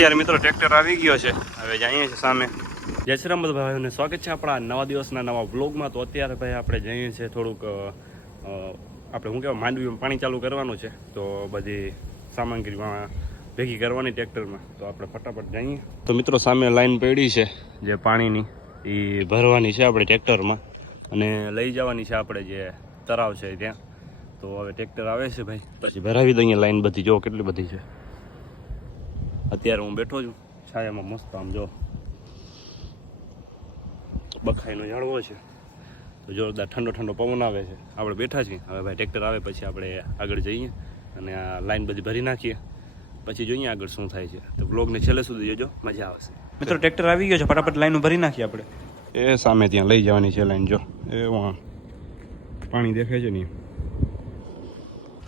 અત્યારે મિત્રો ટ્રેક્ટર આવી ગયો છે. હવે જઈએ છીએ સામે. જય શ્રી ભાઈઓને સ્વાગત છે આપણા નવા દિવસના નવા બ્લોગમાં તો અત્યારે ભાઈ આપણે જઈએ છીએ થોડુંક આપણે શું કહેવાય, માંડવીમાં પાણી ચાલુ કરવાનું છે. તો બધી સામગ્રીમાં ભેગી કરવાની ટ્રેક્ટરમાં. તો આપણે ફટાફટ જઈએ. તો મિત્રો સામે લાઈન પડી છે, જે પાણીની. એ ભરવાની છે આપણે ટ્રેક્ટરમાં. અને લઈ જવાની છે આપણે જે તળાવ છે ત્યાં. તો હવે ટ્રેક્ટર આવે છે ભાઈ. પછી ભરાવી દઈએ લાઈન બધી. જો કેટલી બધી છે. અત્યારે હું બેઠો છું. છાયામાં મસ્ત આમ જો બખાઈનો ઝાડવો છે. તો જોરદાર ઠંડો ઠંડો પવન આવે છે. આપણે બેઠા છીએ. હવે ભાઈ ટ્રેક્ટર આવે પછી આપણે આગળ જઈએ અને આ લાઈન બધી ભરી નાખીએ. પછી જોઈએ આગળ શું થાય છે. તો બ્લોગને છેલ્લે સુધી જોજો. મજા આવશે. મિત્રો ટ્રેક્ટર આવી ગયો છે. ફટાફટ લાઈન ભરી નાખીએ આપણે. એ સામે ત્યાં લઈ જવાની છે લાઈન જો. એ વાં પાણી દેખાય છે ને?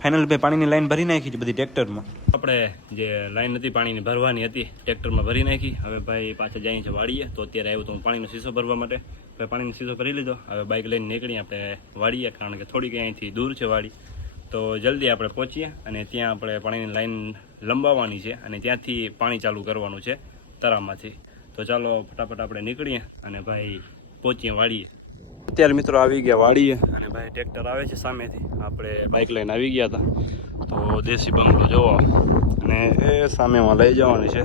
ફાઇનલ ભાઈ પાણીની લાઈન ભરી નાખી છે બધી ટ્રેક્ટરમાં. આપણે જે લાઈન હતી પાણીની ભરવાની હતી ટ્રેક્ટરમાં ભરી નાખી. હવે ભાઈ પાછા જઈએ છે વાડીએ. તો અત્યારે આવ્યું તો હું પાણીનો શીશો ભરવા માટે. ભાઈ પાણીનો શીશો ભરી લીધો. હવે બાઇક લઈને નીકળીએ આપણે વાડીએ કારણ કે થોડીક અહીંથી દૂર છે વાડી. તો જલ્દી આપણે પહોંચીએ અને ત્યાં આપણે પાણીની લાઈન લંબાવવાની છે અને ત્યાંથી પાણી ચાલુ કરવાનું છે તરામાંથી. તો ચાલો ફટાફટ આપણે નીકળીએ અને ભાઈ પહોંચીએ વાડીએ. અત્યારે મિત્રો આવી ગયા વાડીએ. ભાઈ ટ્રેક્ટર આવે છે સામેથી. આપણે બાઇક લઈને આવી ગયા હતા. તો દેશી બંગલો જોવો. અને એ સામેમાં લઈ જવાની છે.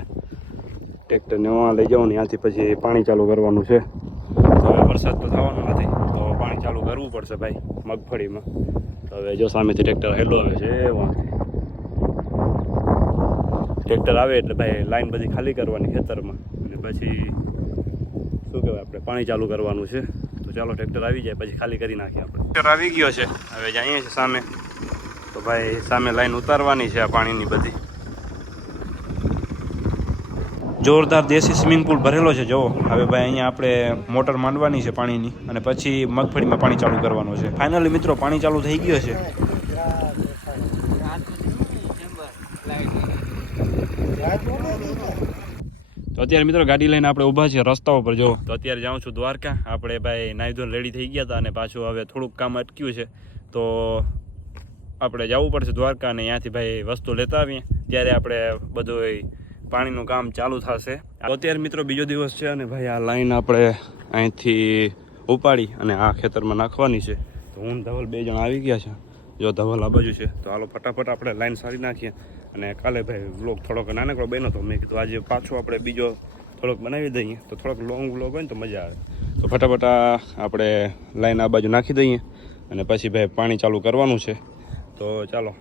ટ્રેક્ટરને વાં લઈ જવાનું, ત્યાંથી પછી પાણી ચાલુ કરવાનું છે. તો હવે વરસાદ તો થવાનો નથી. તો પાણી ચાલુ કરવું પડશે ભાઈ, મગફળીમાં. તો હવે જો સામેથી ટ્રેક્ટર હેલો આવે છે, એ વાં ટ્રેક્ટર આવે એટલે ભાઈ લાઈન બધી ખાલી કરવાની ખેતરમાં. અને પછી શું કહેવાય, આપણે પાણી ચાલુ કરવાનું છે. ચાલો ટ્રેક્ટર આવી જાય, પછી ખાલી કરી નાખીએ આપણે. ટ્રેક્ટર આવી ગયો છે. હવે જઈએ છીએ સામે. તો ભાઈ, સામે લાઈન ઉતારવાની છે આ પાણીની બધી. જોરદાર દેશી સ્વિમિંગ પુલ ભરેલો છે, જુઓ. હવે ભાઈ, અહીંયા આપણે મોટર માંડવાની છે પાણીની અને પછી મગફળીમાં પાણી ચાલુ કરવાનું છે. ફાઇનલી મિત્રો, પાણી ચાલુ થઈ ગયો છે. તો અત્યારે મિત્રો ગાડી લઈને આપણે ઊભા છીએ રસ્તા ઉપર જો તો અત્યારે જાઉં છું દ્વારકા. આપણે ભાઈ નાઈ ધોઈને રેડી થઈ ગયા હતા અને પાછું હવે થોડુંક કામ અટક્યું છે. તો આપણે જવું પડશે દ્વારકા અને ત્યાંથી ભાઈ વસ્તુ લેતા આવીએ. ત્યારે આપણે બધું પાણીનું કામ ચાલુ થશે. અત્યારે મિત્રો બીજો દિવસ છે અને ભાઈ આ લાઈન આપણે અહીંથી ઉપાડી અને આ ખેતરમાં નાખવાની છે. તો હું ધવલ બે જણા આવી ગયા છે. જો ધવલ આ બાજુ છે. તો હાલો ફટાફટ આપણે લાઈન સારી નાખીએ. અને કાલે ભાઈ વ્લોગ થોડોક નાનકડો બન્યો તો મેં કીધું આજે પાછો આપણે બીજો થોડોક બનાવી દઈએ. તો થોડોક લોંગ વ્લોગ હોય ને તો મજા આવે. તો ફટાફટ આપણે લાઈન આ બાજુ નાખી દઈએ અને પછી ભાઈ પાણી ચાલુ કરવાનું છે. તો ચાલો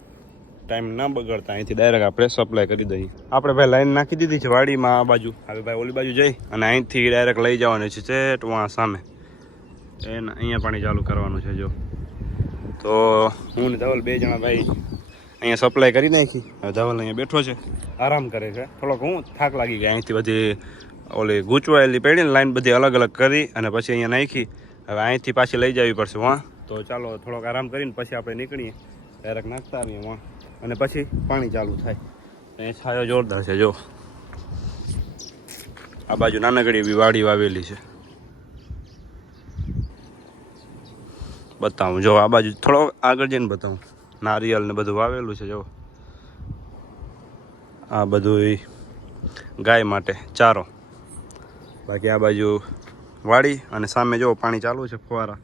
ટાઈમ ના બગડતા અહીંથી ડાયરેક્ટ આપણે સપ્લાય કરી દઈએ. આપણે ભાઈ લાઈન નાખી દીધી છે વાડીમાં આ બાજુ. હવે ભાઈ ઓલી બાજુ જઈ અને અહીંથી ડાયરેક્ટ લઈ જવાનું છે ચેટ સામે. એને અહીંયા પાણી ચાલુ કરવાનું છે, જો. તો હું ને ધવલ બે જણા ભાઈ અહીંયા સપ્લાય કરી નાખી. ધવલ અહીંયા બેઠો છે. આરામ કરે છે. થોડોક હું થાક લાગી ગયા. અહીંથી બધી ઓલી ગૂંચવાયેલી પડી ને લાઈન બધી અલગ અલગ કરી અને પછી અહીંયા નાખી. હવે અહીંથી પાછી લઈ જવી પડશે વાં તો ચાલો થોડોક આરામ કરીને પછી આપણે નીકળીએ. ડાયરેક્ટ નાખતા આવીએ વાં અને પછી પાણી ચાલુ થાય. અહીંયા છાયો જોરદાર છે, જો. આ બાજુ નાનકડી એવી વાડી વાવેલી છે. બતાવું, જો, આ બાજુ થોડો આગળ જઈને બતાવું. નારિયેલ ને બધું વાવેલું છે જો આ બધું ગાય માટે ચારો. બાકી આ બાજુ વાડી અને સામે જો પાણી ચાલુ છે ફુવારા.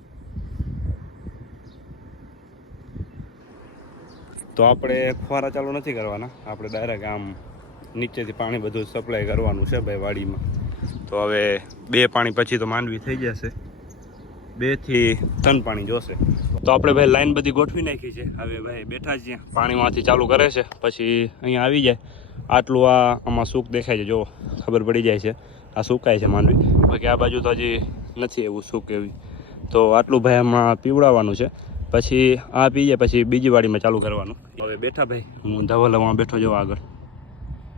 તો આપણે ફુવારા ચાલુ નથી કરવાના. આપણે ડાયરેક્ટ આમ નીચેથી પાણી બધું સપ્લાય કરવાનું છે ભાઈ વાડીમાં. તો હવે બે પાણી પછી તો માંડવી થઈ જશે. બેથી ત્રણ પાણી જોશે. તો આપણે ભાઈ લાઈન બધી ગોઠવી નાખી છે. હવે ભાઈ બેઠા છીએ. પાણીમાંથી ચાલુ કરે છે. પછી અહીંયા આવી જાય. આટલું આ આમાં સૂક દેખાય છે. જો ખબર પડી જાય છે. આ સુકાય છે માનવી. બાકી આ બાજુ તો હજી નથી એવું સૂક એવી. તો આટલું ભાઈ આમાં પીવડાવવાનું છે. પછી આ પી જાય પછી બીજી વાડીમાં ચાલુ કરવાનું. હવે બેઠા ભાઈ. હું ધવલમાં બેઠો જો આગળ.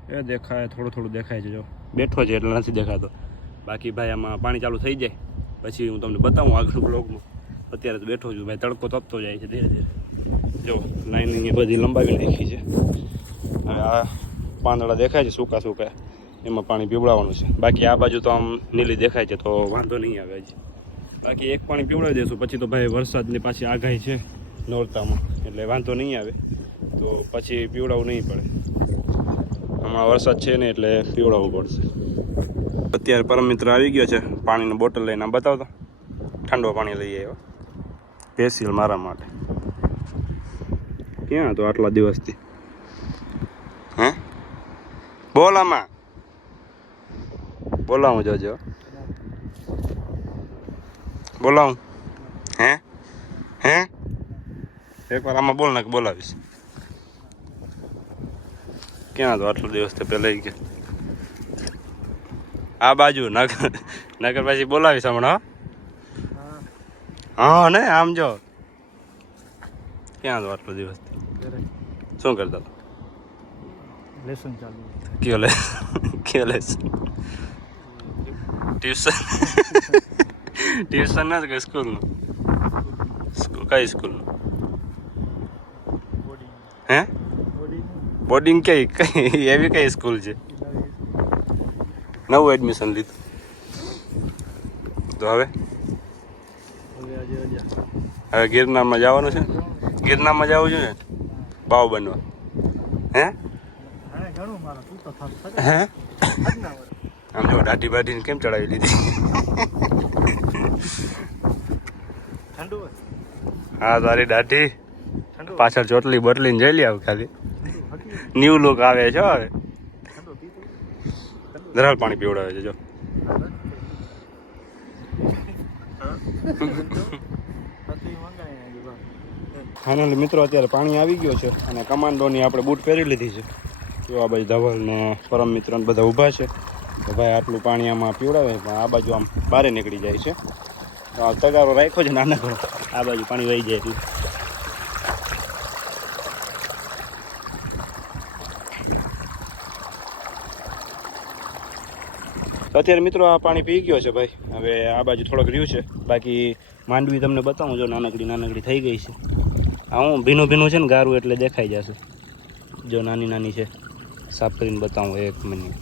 એ દેખાય થોડું થોડું દેખાય છે જો. બેઠો છે એટલે નથી દેખાતો. બાકી ભાઈ આમાં પાણી ચાલુ થઈ જાય. પછી હું તમને બતાવું આગળ બ્લોગમાં અત્યારે તો બેઠો છું, ભાઈ તડકો તપતો જાય છે ધીરે ધીરે. જો લાઈનિંગ એ બધી લંબાવી નાખી છે. હવે આ પાંદડા દેખાય છે સૂકા સૂકા. એમાં પાણી પીવડાવવાનું છે. બાકી આ બાજુ તો આમ નીલી દેખાય છે, તો વાંધો નહીં આવે હજી. બાકી એક પાણી પીવડાવી દેશું, પછી તો ભાઈ વરસાદની પાછી આગાહી છે નોરતામાં, એટલે વાંધો નહીં આવે. તો પછી પીવડાવવું નહીં પડે. હમણાં વરસાદ છે ને એટલે પીવડાવવું પડશે. અત્યારે પરમ મિત્ર આવી ગયો છે. પાણીની બોટલ લઈને. બતાવતો ઠંડો પાણી લઈ આવ્યો. સ્પેશિયલ મારા માટે. ક્યાં હતો આટલા દિવસથી? હે? બોલ આમાં. બોલાવું જોજો બોલાવું. હે? હે? એકવાર આમાં બોલ ને કે બોલાવીશ. ક્યાં હતો આટલો દિવસથી પહેલા ગયા આ બાજુ નગર નગર પછી બોલાવીશ હમણાં હો. હા. ને આમ જો. ક્યાં હતો આટલો દિવસ? શું કરતા હતા? લેસન ચાલુ. કયો લે કયો ટ્યુશન ટ્યુશન જ કે સ્કૂલનું કઈ સ્કૂલનું હે? બોર્ડિંગ કઈ કઈ એવી કઈ સ્કૂલ છે? નવું એડમિશન લીધું. તો હવે? હવે ગિરનારમાં જવાનું છે? ગિરનારમાં જવું છે ને? ભાવ બનવા. હે? હા. આમ જો દાઢી બાઢીને કેમ ચડાવી લીધી? હા તારી દાઢી. પાછળ ચોટલી બટલીને જઈ લે આવ ખાલી. ન્યુ લુક આવે છે હવે. ધરાલ પાણી પીવડાવે છે, જો. ફાઇનલી મિત્રો, અત્યારે પાણી આવી ગયો છે અને કમાન્ડોની આપણે બૂટ પહેરી લીધી છે. જો આ બાજુ ધવલ ને પરમ મિત્ર ને બધા ઊભા છે. તો ભાઈ, આટલું પાણી આમાં પીવડાવે પણ આ બાજુ આમ બહાર નીકળી જાય છે. તગારો રાખ્યો છે નાના ઘણો આ બાજુ પાણી વહી જાય એટલે અત્યારે મિત્રો આ પાણી પી ગયો છે ભાઈ. હવે આ બાજુ થોડોક રહ્યું છે. બાકી માંડવી તમને બતાવું જો નાનકડી નાનકડી થઈ ગઈ છે. આ હું ભીનું ભીનું છે ને ગારું એટલે દેખાઈ જશે. જો નાની નાની છે. સાફ કરીને બતાવું એક મિનિટ.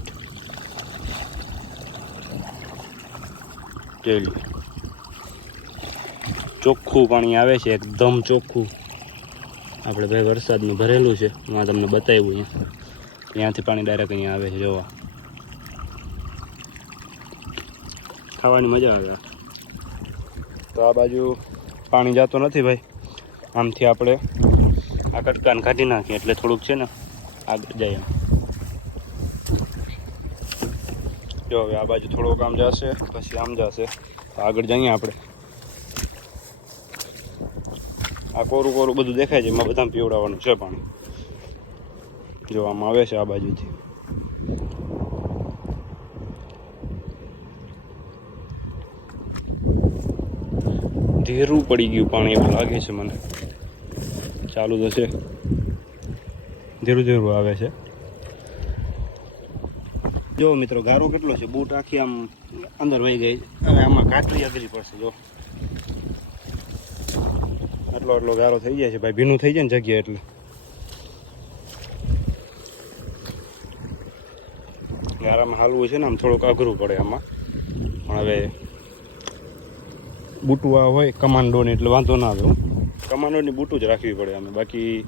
ચેલી ચોખ્ખું પાણી આવે છે, એકદમ ચોખ્ખું. આપણે ભાઈ વરસાદનું ભરેલું છે. હું તમને બતાવ્યું અહીંયા. ત્યાંથી પાણી ડાયરેક્ટ અહીંયા આવે છે, જોવા. ખાવાની મજા આવે. તો આ બાજુ પાણી જતો નથી ભાઈ. આમથી આપણે આ કટકાને કાઢી નાખીએ એટલે થોડુંક છે ને આગળ જાય એમ. જો હવે આ બાજુ થોડુંક આમ જશે, પછી આમ જશે. તો આગળ જઈએ આપણે. આ કોરું કોરું બધું દેખાય છે, એમાં બધા પીવડાવવાનું છે પાણી. જોવામાં આવે છે આ બાજુથી. ધીરું પડી ગયું પાણી એવું લાગે છે મને. ચાલુ તો છે. ધીરું ધીરું આવે છે. જો મિત્રો, ગારો કેટલો છે? બૂટ આખી આમ અંદર વહી ગઈ. હવે આમાં કાટલી અઘરી પડશે, જો. આટલો આટલો ગારો થઈ જાય છે. ભાઈ, ભીનું થઈ જાય ને જગ્યા એટલે. ગારામાં હાલવું છે ને, આમ થોડુંક અઘરું પડે આમાં. પણ હવે બૂટું આ હોય, કમાન્ડોને, એટલે વાંધો ના આવે. કમાન્ડોની બૂટું જ રાખવી પડે અમે બાકી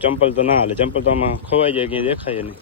ચંપલ તો ના હાલે. ચંપલ તો આમાં ખવાઈ જાય, ક્યાંય દેખાય નહીં.